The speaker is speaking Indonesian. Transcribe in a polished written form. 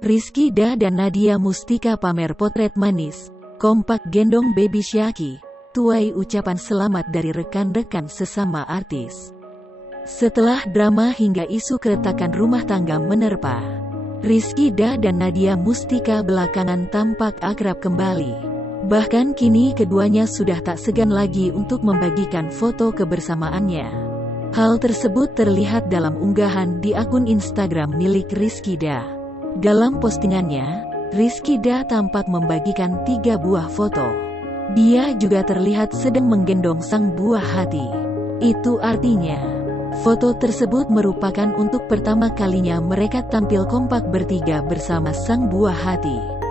Rizkydah dan Nadia Mustika pamer potret manis, kompak gendong baby Syaki, tuai ucapan selamat dari rekan-rekan sesama artis. Setelah drama hingga isu keretakan rumah tangga menerpa, Rizkydah dan Nadia Mustika belakangan tampak akrab kembali. Bahkan kini keduanya sudah tak segan lagi untuk membagikan foto kebersamaannya. Hal tersebut terlihat dalam unggahan di akun Instagram milik Rizkydah. Dalam postingannya, Rizkydah tampak membagikan 3 buah foto. Dia juga terlihat sedang menggendong sang buah hati. Itu artinya, foto tersebut merupakan untuk pertama kalinya mereka tampil kompak bertiga bersama sang buah hati.